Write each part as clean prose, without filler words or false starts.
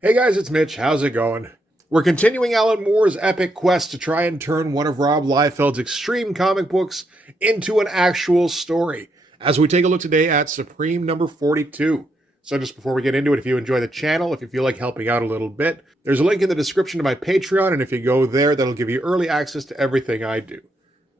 Hey guys, it's Mitch. How's it going? We're continuing Alan Moore's epic quest to try and turn one of Rob Liefeld's extreme comic books into an actual story, as we take a look today at Supreme number 42. So just before we get into it, if you enjoy the channel, if you feel like helping out a little bit, there's a link in the description to my Patreon, and if you go there, that'll give you early access to everything I do.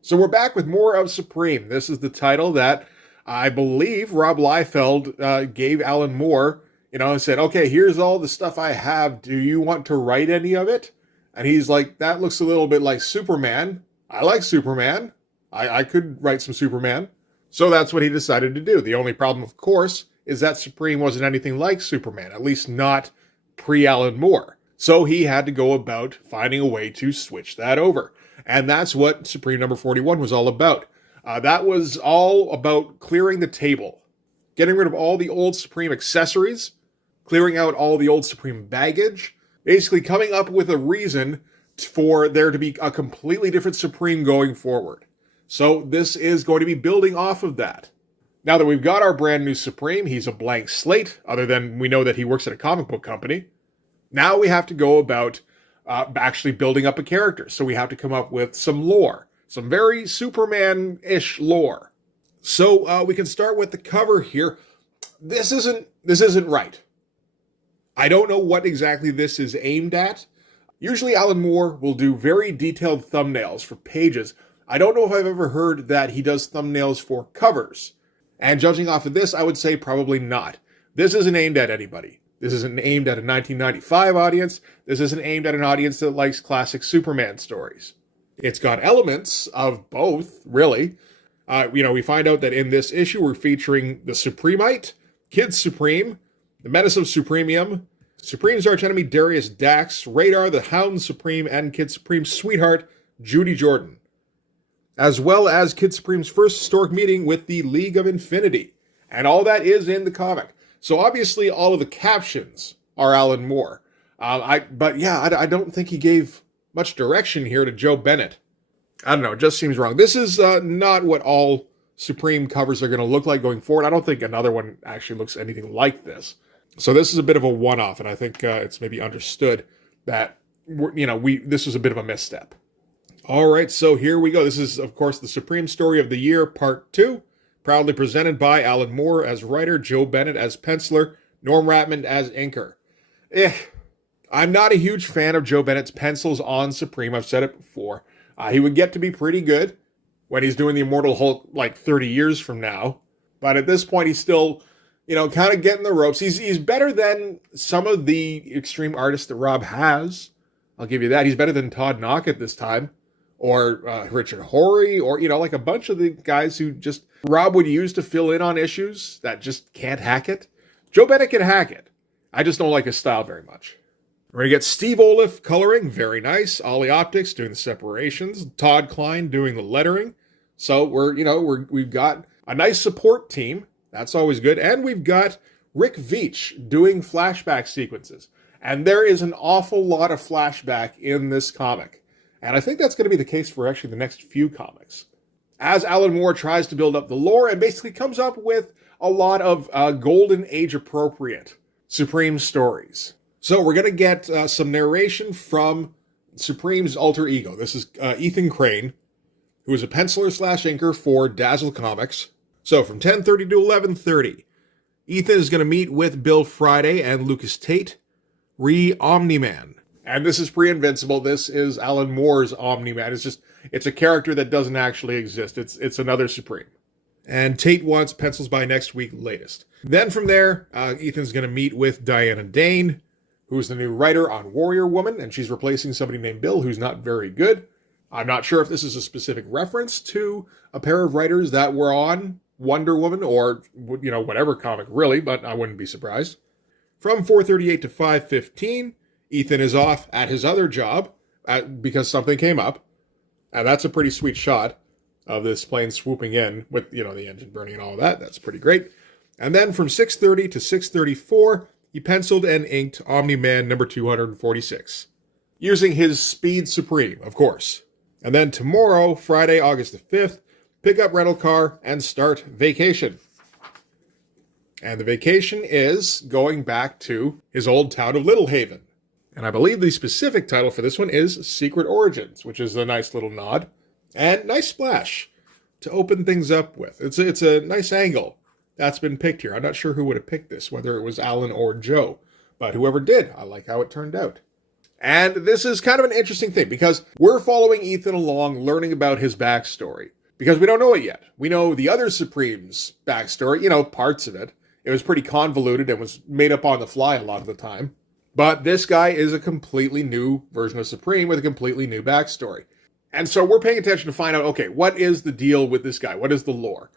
So we're back with more of Supreme. This is the title that I believe Rob Liefeld gave Alan Moore, and said, okay, here's all the stuff I have. Do you want to write any of it? And he's like, that looks a little bit like Superman. I like Superman. I could write some Superman. So that's what he decided to do. The only problem, of course, is that Supreme wasn't anything like Superman, at least not pre-Alan Moore. So he had to go about finding a way to switch that over. And that's what Supreme number 41 was all about. That was all about clearing the table, getting rid of all the old Supreme accessories, clearing out all the old Supreme baggage, basically coming up with a reason for there to be a completely different Supreme going forward. So this is going to be building off of that. Now that we've got our brand new Supreme, he's a blank slate, other than we know that he works at a comic book company. Now we have to go about actually building up a character. So we have to come up with some lore, some very Superman-ish lore. So we can start with the cover here. This isn't right. I don't know what exactly this is aimed at. Usually Alan Moore will do very detailed thumbnails for pages. I don't know if I've ever heard that he does thumbnails for covers. And judging off of this, I would say probably not. This isn't aimed at anybody. This isn't aimed at a 1995 audience. This isn't aimed at an audience that likes classic Superman stories. It's got elements of both, really. We find out that in this issue, we're featuring the Supremite, Kid Supreme, the Menace of Supremium, Supreme's archenemy Darius Dax, Radar, the Hound Supreme, and Kid Supreme's sweetheart, Judy Jordan. As well as Kid Supreme's first historic meeting with the League of Infinity. And all that is in the comic. So obviously all of the captions are Alan Moore. I don't think he gave much direction here to Joe Bennett. I don't know, it just seems wrong. This is not what all Supreme covers are going to look like going forward. I don't think another one actually looks anything like this. So this is a bit of a one-off, and I think it's maybe understood that, this was a bit of a misstep. All right, so here we go. This is, of course, the Supreme Story of the Year, Part 2, proudly presented by Alan Moore as writer, Joe Bennett as penciler, Norm Ratman as inker. I'm not a huge fan of Joe Bennett's pencils on Supreme. I've said it before. He would get to be pretty good when he's doing the Immortal Hulk like 30 years from now. But at this point, he's still, kind of getting the ropes. He's better than some of the extreme artists that Rob has. I'll give you that. He's better than Todd Knock at this time. Or Richard Horry. Or, like a bunch of the guys who just Rob would use to fill in on issues that just can't hack it. Joe Bennett can hack it. I just don't like his style very much. We're going to get Steve Oliff coloring, very nice. Ollie Optics doing the separations. Todd Klein doing the lettering. So we've got a nice support team. That's always good. And we've got Rick Veitch doing flashback sequences. And there is an awful lot of flashback in this comic. And I think that's going to be the case for actually the next few comics. As Alan Moore tries to build up the lore and basically comes up with a lot of Golden Age appropriate Supreme stories. So we're going to get some narration from Supreme's alter ego. This is Ethan Crane, who is a penciler / inker for Dazzle Comics. So from 10:30 to 11:30, Ethan is going to meet with Bill Friday and Lucas Tate, Omni-Man. And this is pre-Invincible. This is Alan Moore's Omni-Man. It's a character that doesn't actually exist. It's another Supreme. And Tate wants pencils by next week latest. Then from there, Ethan's going to meet with Diana Dane, who's the new writer on Warrior Woman, and she's replacing somebody named Bill, who's not very good. I'm not sure if this is a specific reference to a pair of writers that were on Wonder Woman or, whatever comic really, but I wouldn't be surprised. From 4:38 to 5:15, Ethan is off at his other job because something came up. And that's a pretty sweet shot of this plane swooping in with, the engine burning and all of that. That's pretty great. And then from 6:30 to 6:34, he penciled and inked Omni-Man number 246, using his Speed Supreme, of course. And then tomorrow, Friday, August the 5th, pick up rental car and start vacation. And the vacation is going back to his old town of Little Haven. And I believe the specific title for this one is Secret Origins, which is a nice little nod. And nice splash to open things up with. It's a nice angle that's been picked here. I'm not sure who would have picked this, whether it was Alan or Joe. But whoever did, I like how it turned out. And this is kind of an interesting thing because we're following Ethan along, learning about his backstory. Because we don't know it yet. We know the other Supreme's backstory, parts of it. It was pretty convoluted and was made up on the fly a lot of the time. But this guy is a completely new version of Supreme with a completely new backstory. And so we're paying attention to find out, okay, what is the deal with this guy? What is the lore?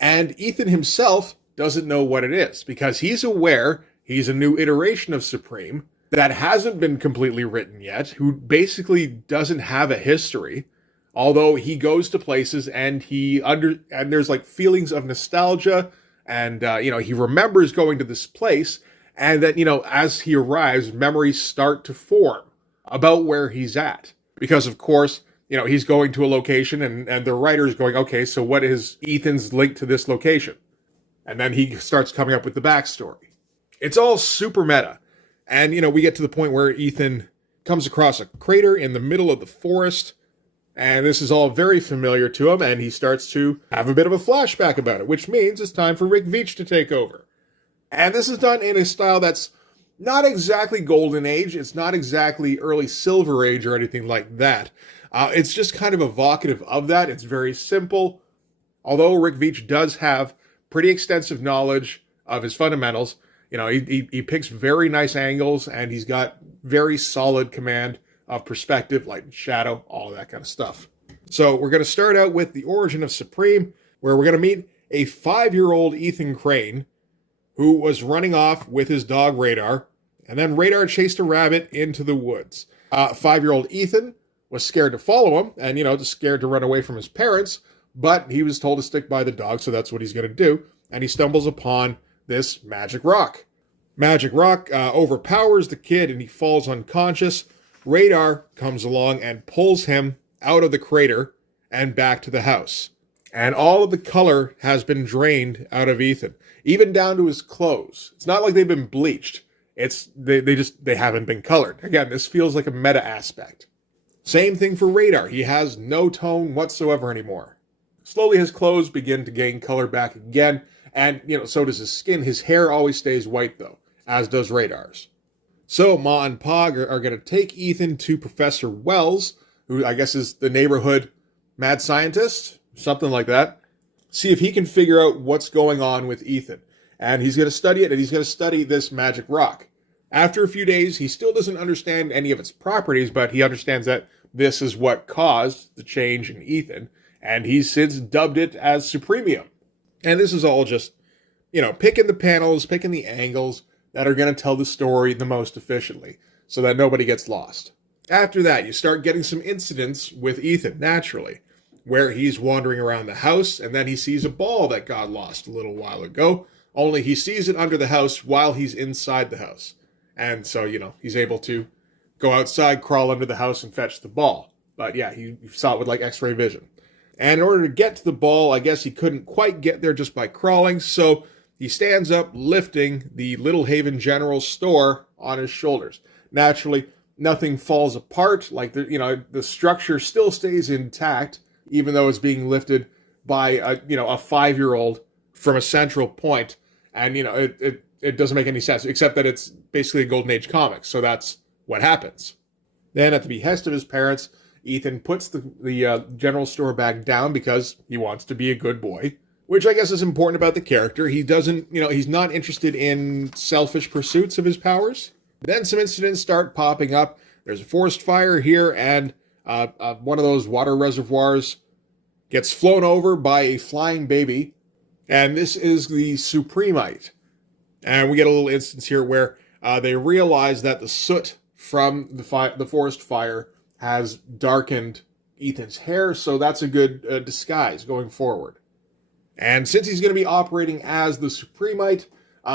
And Ethan himself doesn't know what it is because he's aware he's a new iteration of Supreme that hasn't been completely written yet, who basically doesn't have a history, although he goes to places and and there's like feelings of nostalgia and, he remembers going to this place and that, as he arrives, memories start to form about where he's at. Because, of course, he's going to a location and the writer's going, okay, so what is Ethan's link to this location? And then he starts coming up with the backstory. It's all super meta. And, we get to the point where Ethan comes across a crater in the middle of the forest. And this is all very familiar to him. And he starts to have a bit of a flashback about it, which means it's time for Rick Veitch to take over. And this is done in a style that's not exactly Golden Age. It's not exactly early Silver Age or anything like that. It's just kind of evocative of that. It's very simple. Although Rick Veitch does have pretty extensive knowledge of his fundamentals, he picks very nice angles and he's got very solid command of perspective, light and shadow, all of that kind of stuff. So we're going to start out with the origin of Supreme, where we're going to meet a 5-year-old Ethan Crane who was running off with his dog Radar, and then Radar chased a rabbit into the woods. 5-year-old Ethan was scared to follow him and, just scared to run away from his parents, but he was told to stick by the dog, so that's what he's going to do. And he stumbles upon this magic rock. Magic rock overpowers the kid and he falls unconscious. Radar comes along and pulls him out of the crater and back to the house. And all of the color has been drained out of Ethan, even down to his clothes. It's not like they've been bleached. They haven't been colored. Again, this feels like a meta aspect. Same thing for Radar. He has no tone whatsoever anymore. Slowly his clothes begin to gain color back again, and so does his skin. His hair always stays white though, as does Radar's. So Ma and Pa are going to take Ethan to Professor Wells, who I guess is the neighborhood mad scientist, something like that. See if he can figure out what's going on with Ethan. And he's going to study it, and he's going to study this magic rock. After a few days, he still doesn't understand any of its properties, but he understands that this is what caused the change in Ethan, and he's since dubbed it as Supremium. And this is all just, picking the panels, picking the angles that are going to tell the story the most efficiently, so that nobody gets lost. After that, you start getting some incidents with Ethan, naturally, where he's wandering around the house, and then he sees a ball that got lost a little while ago, only he sees it under the house while he's inside the house. And so, he's able to go outside, crawl under the house, and fetch the ball. But yeah, he saw it with like X-ray vision. And in order to get to the ball, I guess he couldn't quite get there just by crawling, so he stands up lifting the Little Haven General Store on his shoulders. Naturally, nothing falls apart, like the structure still stays intact, even though it's being lifted by a 5-year-old from a central point. And it doesn't make any sense, except that it's basically a Golden Age comic, so that's what happens. Then at the behest of his parents, Ethan puts the general store back down because he wants to be a good boy, which I guess is important about the character. He doesn't, he's not interested in selfish pursuits of his powers. Then some incidents start popping up. There's a forest fire here, and one of those water reservoirs gets flown over by a flying baby, and this is the Supremite. And we get a little instance here where they realize that the soot from the forest fire has darkened Ethan's hair, so that's a good disguise going forward. And since he's going to be operating as the Supremite,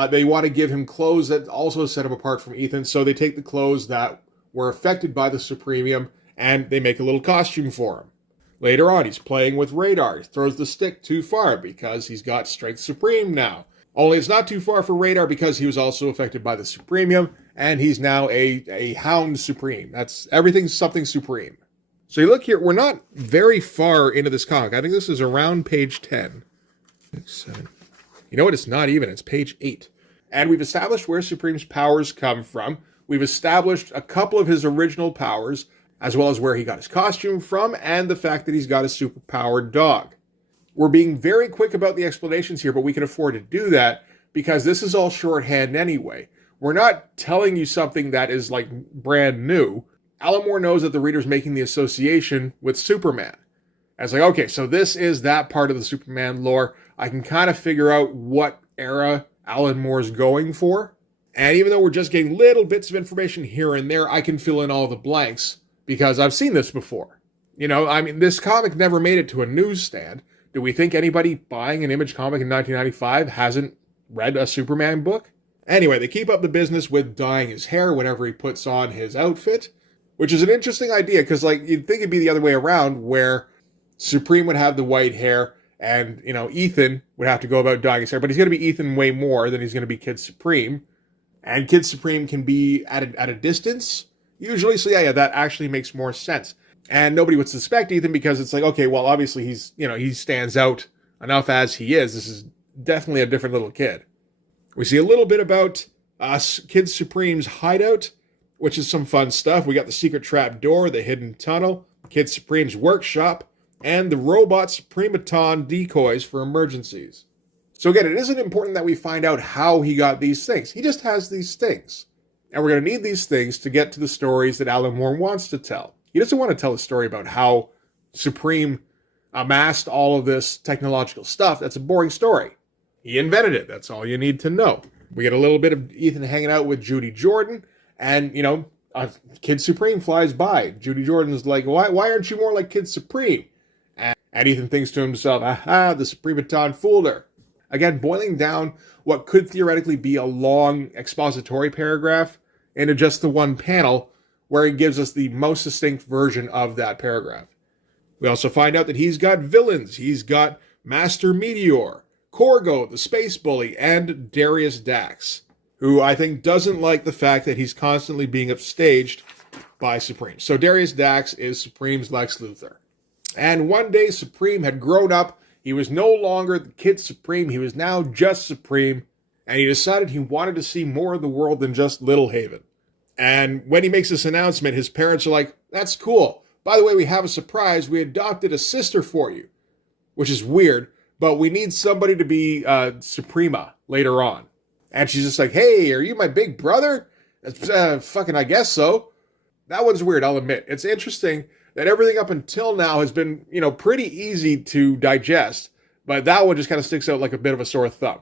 they want to give him clothes that also set him apart from Ethan, so they take the clothes that were affected by the Supremium, and they make a little costume for him. Later on, he's playing with Radar. He throws the stick too far because he's got Strength Supreme now. Only it's not too far for Radar because he was also affected by the Supremium, and he's now a Hound Supreme. That's everything's something Supreme. So you look here, we're not very far into this comic. I think this is around page 10. 6, 7. You know what? It's not even. It's page 8. And we've established where Supreme's powers come from. We've established a couple of his original powers, as well as where he got his costume from, and the fact that he's got a superpowered dog. We're being very quick about the explanations here, but we can afford to do that because this is all shorthand anyway. We're not telling you something that is like brand new. Alan Moore knows that the reader's making the association with Superman. And it's like, okay, so this is that part of the Superman lore. I can kind of figure out what era Alan Moore's going for. And even though we're just getting little bits of information here and there, I can fill in all the blanks because I've seen this before. You know, I mean, this comic never made it to a newsstand. Do we think anybody buying an Image comic in 1995 hasn't read a Superman book? Anyway, they keep up the business with dyeing his hair whenever he puts on his outfit, which is an interesting idea because, like, you'd think it'd be the other way around where Supreme would have the white hair and, you know, Ethan would have to go about dyeing his hair, but he's going to be Ethan way more than he's going to be Kid Supreme. And Kid Supreme can be at a distance, usually, so yeah, that actually makes more sense. And nobody would suspect Ethan because it's like, okay, well, obviously he stands out enough as he is. This is definitely a different little kid. We see a little bit about Kid Supreme's hideout, which is some fun stuff. We got the secret trap door, the hidden tunnel, Kid Supreme's workshop, and the robot Suprematon decoys for emergencies. So again, it isn't important that we find out how he got these things. He just has these things. And we're going to need these things to get to the stories that Alan Moore wants to tell. He doesn't want to tell a story about how Supreme amassed all of this technological stuff. That's a boring story. He invented it. That's all you need to know. We get a little bit of Ethan hanging out with Judy Jordan, and, you know, Kid Supreme flies by. Judy Jordan's like, why aren't you more like Kid Supreme? And Ethan thinks to himself, aha, the Suprematon fooled her. Again, boiling down what could theoretically be a long expository paragraph into just the one panel where he gives us the most succinct version of that paragraph. We also find out that he's got villains. He's got Master Meteor, Corgo, the space bully, and Darius Dax, who I think doesn't like the fact that he's constantly being upstaged by Supreme. So Darius Dax is Supreme's Lex Luthor. And one day Supreme had grown up. He was no longer the Kid Supreme. He was now just Supreme. And he decided he wanted to see more of the world than just Little Haven. And when he makes this announcement, his parents are like, that's cool. By the way, we have a surprise. We adopted a sister for you. Which is weird, but we need somebody to be Suprema later on. And she's just like, hey, are you my big brother? Fucking, I guess so. That one's weird, I'll admit. It's interesting that everything up until now has been, you know, pretty easy to digest, but that one just kind of sticks out like a bit of a sore thumb.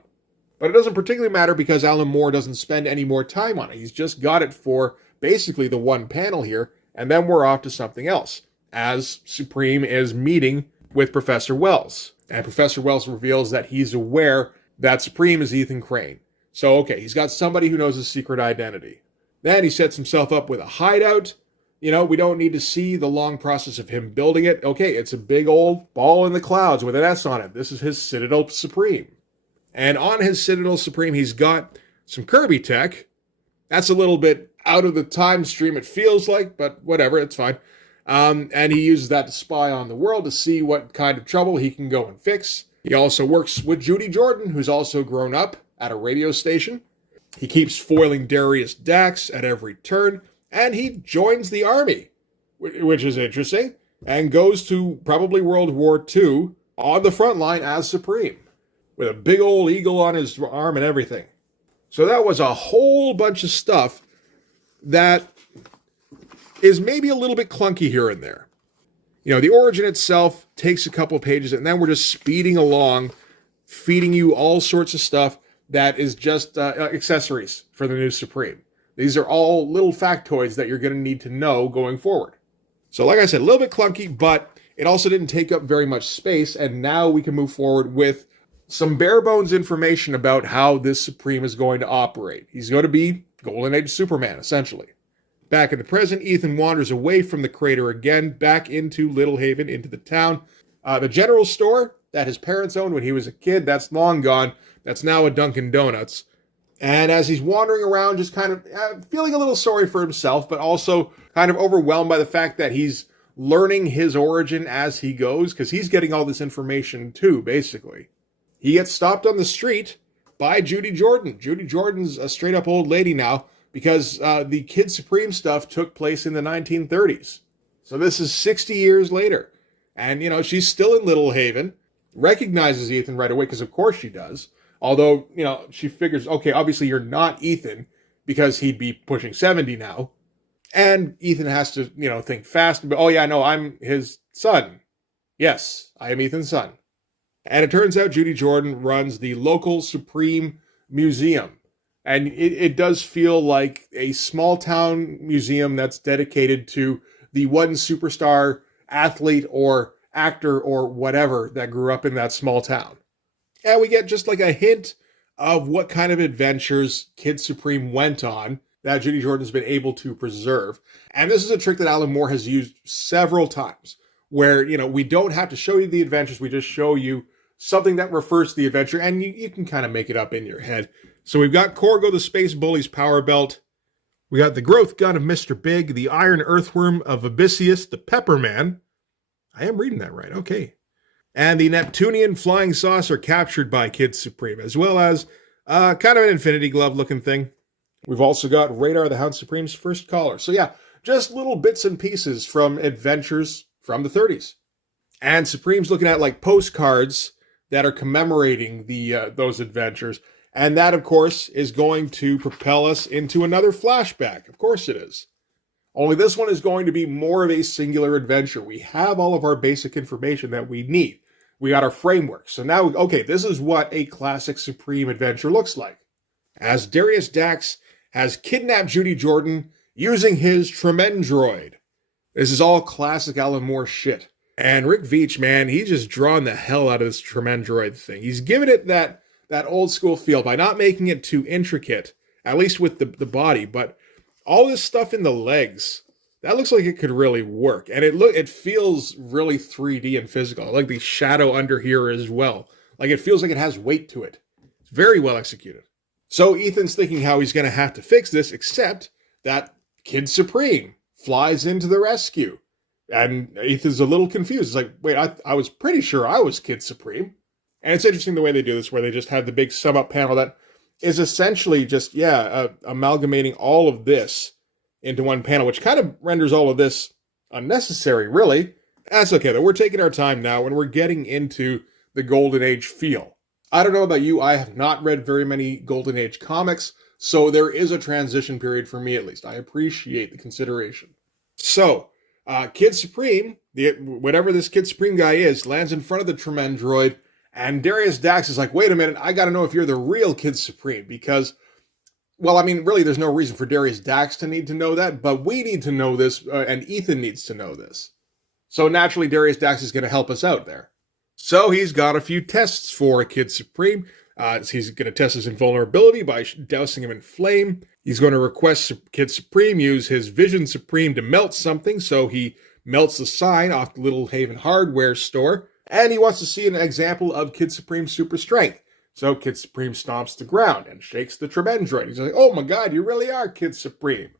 But it doesn't particularly matter because Alan Moore doesn't spend any more time on it. He's just got it for basically the one panel here, and then we're off to something else, as Supreme is meeting with Professor Wells. And Professor Wells reveals that he's aware that Supreme is Ethan Crane. So, okay, he's got somebody who knows his secret identity. Then he sets himself up with a hideout. You know, we don't need to see the long process of him building it. Okay, it's a big old ball in the clouds with an S on it. This is his Citadel Supreme. And on his Citadel Supreme, he's got some Kirby tech. That's a little bit out of the time stream, it feels like, but whatever, it's fine. And he uses that to spy on the world to see what kind of trouble he can go and fix. He also works with Judy Jordan, who's also grown up at a radio station. He keeps foiling Darius Dax at every turn, and he joins the army, which is interesting, and goes to probably World War II on the front line as Supreme, with a big old eagle on his arm and everything. So that was a whole bunch of stuff that is maybe a little bit clunky here and there. You know, the origin itself takes a couple of pages, and then we're just speeding along, feeding you all sorts of stuff that is just accessories for the new Supreme. These are all little factoids that you're going to need to know going forward. So like I said, a little bit clunky, but it also didn't take up very much space, and now we can move forward with some bare bones information about how this Supreme is going to operate. He's going to be Golden Age Superman, essentially. Back in the present, Ethan wanders away from the crater again, back into Little Haven, into the town. The general store that his parents owned when he was a kid, that's long gone, that's now a Dunkin' Donuts. And as he's wandering around, just kind of feeling a little sorry for himself, but also kind of overwhelmed by the fact that he's learning his origin as he goes, because he's getting all this information too, basically. He gets stopped on the street by Judy Jordan. Judy Jordan's a straight up old lady now, because the Kid Supreme stuff took place in the 1930s. So this is 60 years later. And, she's still in Little Haven, recognizes Ethan right away, because of course she does. Although, she figures, okay, obviously you're not Ethan, because he'd be pushing 70 now. And Ethan has to, think fast. But, oh yeah, no, I'm his son. Yes, I am Ethan's son. And it turns out Judy Jordan runs the local Supreme Museum. And it does feel like a small town museum that's dedicated to the one superstar athlete or actor or whatever that grew up in that small town. And we get just like a hint of what kind of adventures Kid Supreme went on that Judy Jordan's been able to preserve. And this is a trick that Alan Moore has used several times, where, we don't have to show you the adventures, we just show you something that refers to the adventure, and you can kind of make it up in your head. So we've got Corgo the Space Bully's power belt. We got the growth gun of Mr. Big, the iron earthworm of Abyssius, the Pepperman. I am reading that right, okay. And the Neptunian flying saucer captured by Kid Supreme, as well as kind of an Infinity Glove looking thing. We've also got Radar the Hound Supreme's first collar. So yeah, just little bits and pieces from adventures from the 30s. And Supreme's looking at like postcards that are commemorating those adventures. And that, of course, is going to propel us into another flashback. Of course it is. Only this one is going to be more of a singular adventure. We have all of our basic information that we need. We got our framework. So now, okay, this is what a classic Supreme adventure looks like. As Darius Dax has kidnapped Judy Jordan using his Tremendroid. This is all classic Alan Moore shit. And Rick Veitch, man, he's just drawn the hell out of this Tremendroid thing. He's given it that old school feel by not making it too intricate, at least with the body, but all this stuff in the legs, that looks like it could really work. And it feels really 3D and physical. I like the shadow under here as well. Like it feels like it has weight to it. It's very well executed. So Ethan's thinking how he's going to have to fix this, except that Kid Supreme flies into the rescue. And Ethan's a little confused. He's like, wait, I was pretty sure I was Kid Supreme. And it's interesting the way they do this, where they just have the big sum up panel that is essentially just, amalgamating all of this into one panel, which kind of renders all of this unnecessary, really. That's okay, though. We're taking our time now, and we're getting into the Golden Age feel. I don't know about you, I have not read very many Golden Age comics, so there is a transition period for me, at least. I appreciate the consideration. So, Kid Supreme, whatever this Kid Supreme guy is, lands in front of the Tremendroid, and Darius Dax is like, wait a minute, I gotta know if you're the real Kid Supreme, because, well, I mean, really, there's no reason for Darius Dax to need to know that, but we need to know this, and Ethan needs to know this. So naturally, Darius Dax is gonna help us out there. So he's got a few tests for Kid Supreme. He's going to test his invulnerability by dousing him in flame. He's going to request Kid Supreme use his Vision Supreme to melt something, so he melts the sign off the Little Haven hardware store. And he wants to see an example of Kid Supreme's super strength. So Kid Supreme stomps the ground and shakes the Tremendroid. He's like, oh my god, you really are Kid Supreme.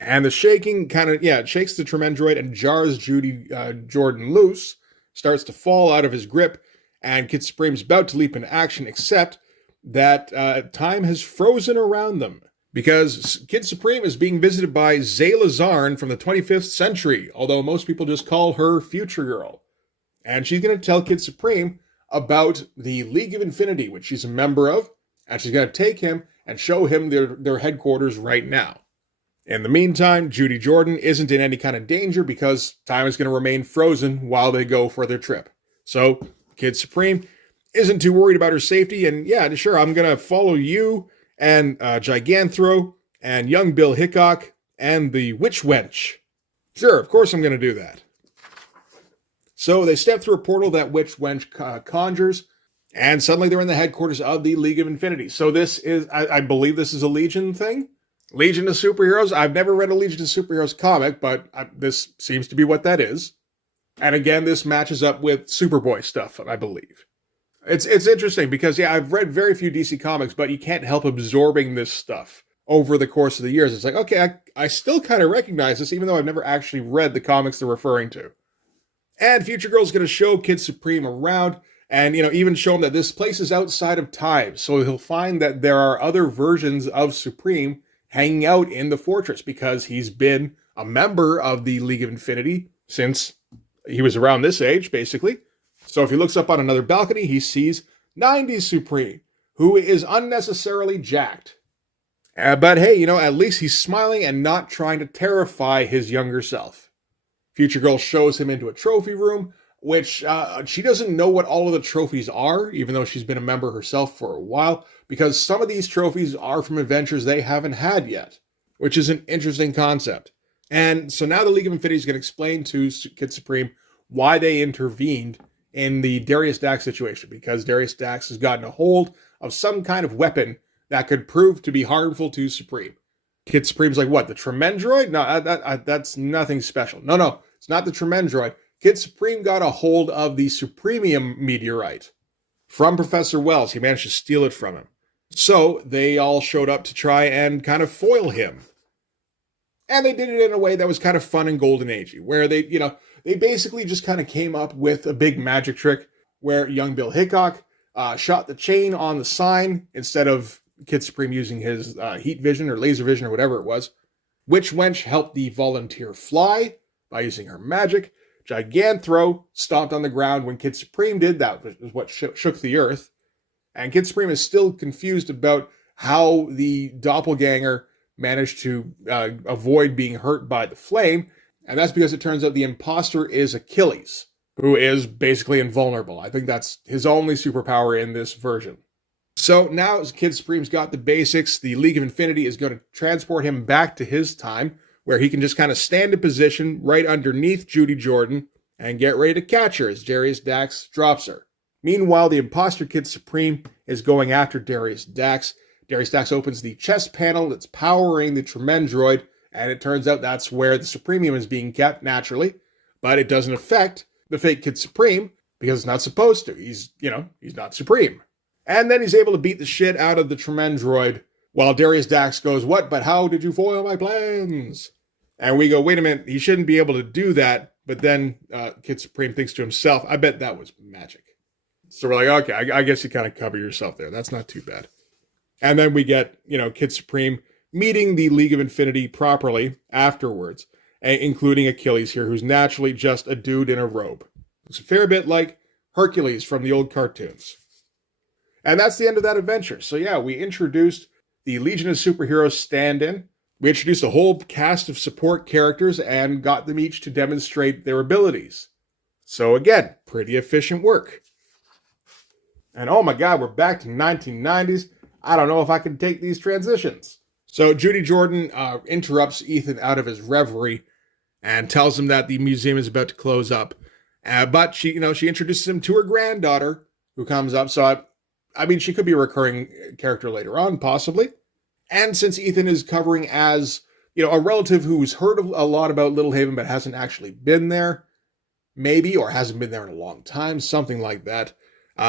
And the shaking it shakes the Tremendroid and jars Judy Jordan loose. Starts to fall out of his grip, and Kid Supreme's about to leap into action, except that time has frozen around them, because Kid Supreme is being visited by Zayla Zarn from the 25th century, although most people just call her Future Girl. And she's going to tell Kid Supreme about the League of Infinity, which she's a member of, and she's going to take him and show him their headquarters right now. In the meantime, Judy Jordan isn't in any kind of danger because time is going to remain frozen while they go for their trip. So, Kid Supreme isn't too worried about her safety, and yeah, sure, I'm going to follow you and Giganthro and young Bill Hickok and the Witch Wench. Sure, of course I'm going to do that. So they step through a portal that Witch Wench conjures, and suddenly they're in the headquarters of the League of Infinity. So this is, I believe this is a Legion thing? Legion of Superheroes? I've never read a Legion of Superheroes comic, but this seems to be what that is. And again, this matches up with Superboy stuff, I believe. It's interesting because, yeah, I've read very few DC comics, but you can't help absorbing this stuff over the course of the years. It's like, okay, I still kind of recognize this, even though I've never actually read the comics they're referring to. And Future Girl's going to show Kid Supreme around and, even show him that this place is outside of time. So he'll find that there are other versions of Supreme hanging out in the fortress because he's been a member of the League of Infinity since he was around this age, basically. So if he looks up on another balcony, he sees 90s Supreme, who is unnecessarily jacked. But hey, at least he's smiling and not trying to terrify his younger self. Future Girl shows him into a trophy room, which she doesn't know what all of the trophies are, even though she's been a member herself for a while, because some of these trophies are from adventures they haven't had yet, which is an interesting concept. And so now the League of Infinity is going to explain to Kid Supreme why they intervened in the Darius Dax situation, because Darius Dax has gotten a hold of some kind of weapon that could prove to be harmful to Supreme. Kid Supreme's like, what, the Tremendroid? No, that's nothing special. No, it's not the Tremendroid. Kid Supreme got a hold of the Supremium meteorite from Professor Wells. He managed to steal it from him. So they all showed up to try and kind of foil him. And they did it in a way that was kind of fun and golden agey, where they basically just kind of came up with a big magic trick where young Bill Hickok shot the chain on the sign instead of Kid Supreme using his heat vision or laser vision or whatever it was. Witch Wench helped the volunteer fly by using her magic. Giganthro stomped on the ground when Kid Supreme did. That was what shook the earth. And Kid Supreme is still confused about how the doppelganger managed to avoid being hurt by the flame. And that's because it turns out the imposter is Achilles, who is basically invulnerable. I think that's his only superpower in this version. So now Kid Supreme's got the basics. The League of Infinity is going to transport him back to his time, where he can just kind of stand in position right underneath Judy Jordan and get ready to catch her as Darius Dax drops her. Meanwhile, the imposter Kid Supreme is going after Darius Dax. Darius Dax opens the chest panel that's powering the Tremendroid, and it turns out that's where the Supremium is being kept, naturally. But it doesn't affect the fake Kid Supreme, because it's not supposed to. He's not Supreme. And then he's able to beat the shit out of the Tremendroid, while Darius Dax goes, "What? But how did you foil my plans?" And we go, wait a minute, he shouldn't be able to do that. But then Kid Supreme thinks to himself, I bet that was magic. So we're like, okay, I guess you kind of cover yourself there. That's not too bad. And then we get, Kid Supreme meeting the League of Infinity properly afterwards, including Achilles here, who's naturally just a dude in a robe. It's a fair bit like Hercules from the old cartoons. And that's the end of that adventure. So yeah, we introduced the Legion of Superheroes stand-in. We introduced a whole cast of support characters and got them each to demonstrate their abilities. So again, pretty efficient work. And oh my God, we're back to 1990s. I don't know if I can take these transitions. So Judy Jordan interrupts Ethan out of his reverie and tells him that the museum is about to close up. But she introduces him to her granddaughter, who comes up. So I mean, she could be a recurring character later on, possibly. And since Ethan is covering as, a relative who's heard a lot about Little Haven but hasn't actually been there, maybe, or hasn't been there in a long time, something like that,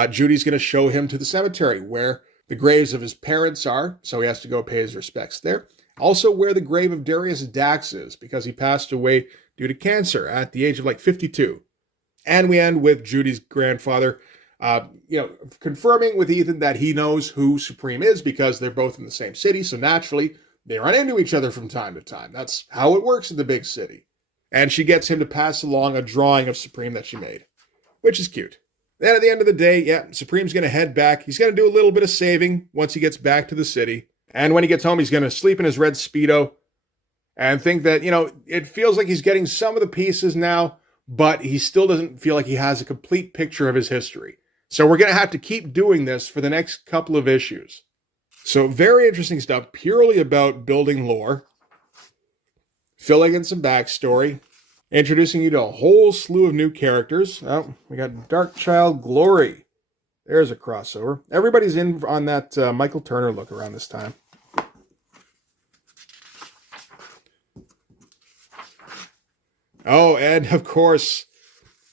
Judy's going to show him to the cemetery where the graves of his parents are, so he has to go pay his respects there. Also where the grave of Darius Dax is, because he passed away due to cancer at the age of 52. And we end with Judy's grandfather confirming with Ethan that he knows who Supreme is because they're both in the same city. So naturally, they run into each other from time to time. That's how it works in the big city. And she gets him to pass along a drawing of Supreme that she made, which is cute. Then at the end of the day, Supreme's going to head back. He's going to do a little bit of saving once he gets back to the city. And when he gets home, he's going to sleep in his red Speedo and think that, it feels like he's getting some of the pieces now, but he still doesn't feel like he has a complete picture of his history. So we're going to have to keep doing this for the next couple of issues. So very interesting stuff, purely about building lore, filling in some backstory, introducing you to a whole slew of new characters. Oh, we got Darkchild Glory. There's a crossover. Everybody's in on that Michael Turner look around this time. Oh, and of course,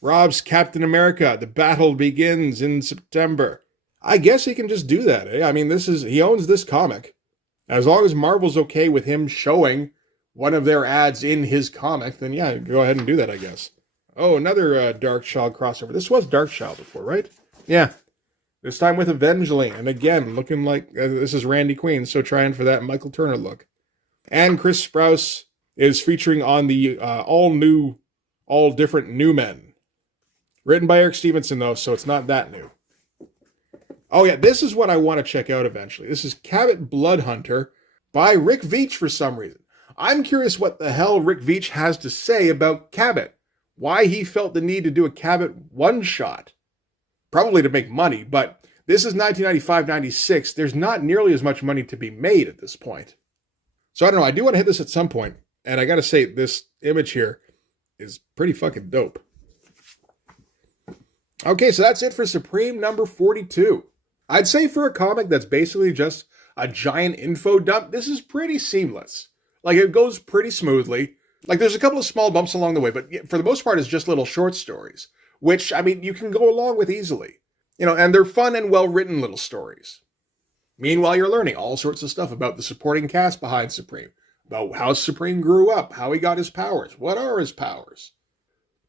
Rob's Captain America, the battle begins in September. I guess he can just do that, eh? I mean, he owns this comic. As long as Marvel's okay with him showing one of their ads in his comic, then yeah, go ahead and do that, I guess. Oh, another Darkchild crossover. This was Darkchild before, right? Yeah. This time with Evangeline. And again, looking like this is Randy Queen, so trying for that Michael Turner look. And Chris Sprouse is featuring on the all different new men. Written by Eric Stevenson, though, so it's not that new. Oh, yeah, this is what I want to check out eventually. This is Cabot Bloodhunter by Rick Veitch for some reason. I'm curious what the hell Rick Veitch has to say about Cabot. Why he felt the need to do a Cabot one-shot. Probably to make money, but this is 1995-96. There's not nearly as much money to be made at this point. So I don't know. I do want to hit this at some point. And I got to say, this image here is pretty fucking dope. Okay, so that's it for Supreme number 42. I'd say for a comic that's basically just a giant info dump, this is pretty seamless. Like, it goes pretty smoothly. Like, there's a couple of small bumps along the way, but for the most part, it's just little short stories, which, I mean, you can go along with easily. You know, and they're fun and well-written little stories. Meanwhile, you're learning all sorts of stuff about the supporting cast behind Supreme, about how Supreme grew up, how he got his powers, what are his powers.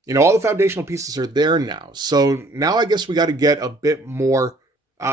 You know, all the foundational pieces are there now. So now I guess we got to get a bit more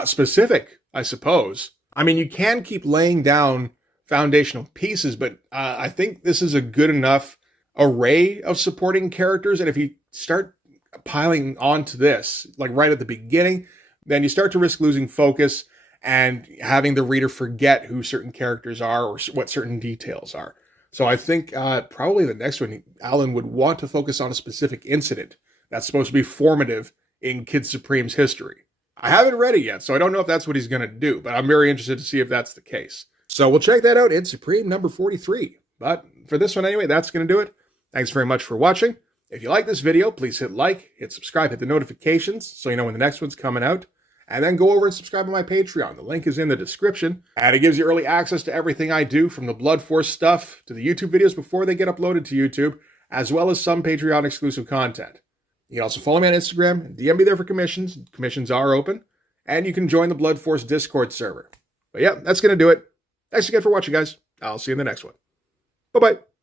specific, I suppose. I mean, you can keep laying down foundational pieces, but I think this is a good enough array of supporting characters. And if you start piling onto this, like right at the beginning, then you start to risk losing focus and having the reader forget who certain characters are or what certain details are. So I think probably the next one, Alan would want to focus on a specific incident that's supposed to be formative in Kid Supreme's history. I haven't read it yet, so I don't know if that's what he's going to do, but I'm very interested to see if that's the case. So we'll check that out in Supreme number 43. But for this one anyway, that's going to do it. Thanks very much for watching. If you like this video, please hit like, hit subscribe, hit the notifications so you know when the next one's coming out. And then go over and subscribe to my Patreon. The link is in the description. And it gives you early access to everything I do, from the Blood Force stuff to the YouTube videos before they get uploaded to YouTube, as well as some Patreon exclusive content. You can also follow me on Instagram and DM me there for commissions. Commissions are open. And you can join the Blood Force Discord server. But yeah, that's going to do it. Thanks again for watching, guys. I'll see you in the next one. Bye-bye.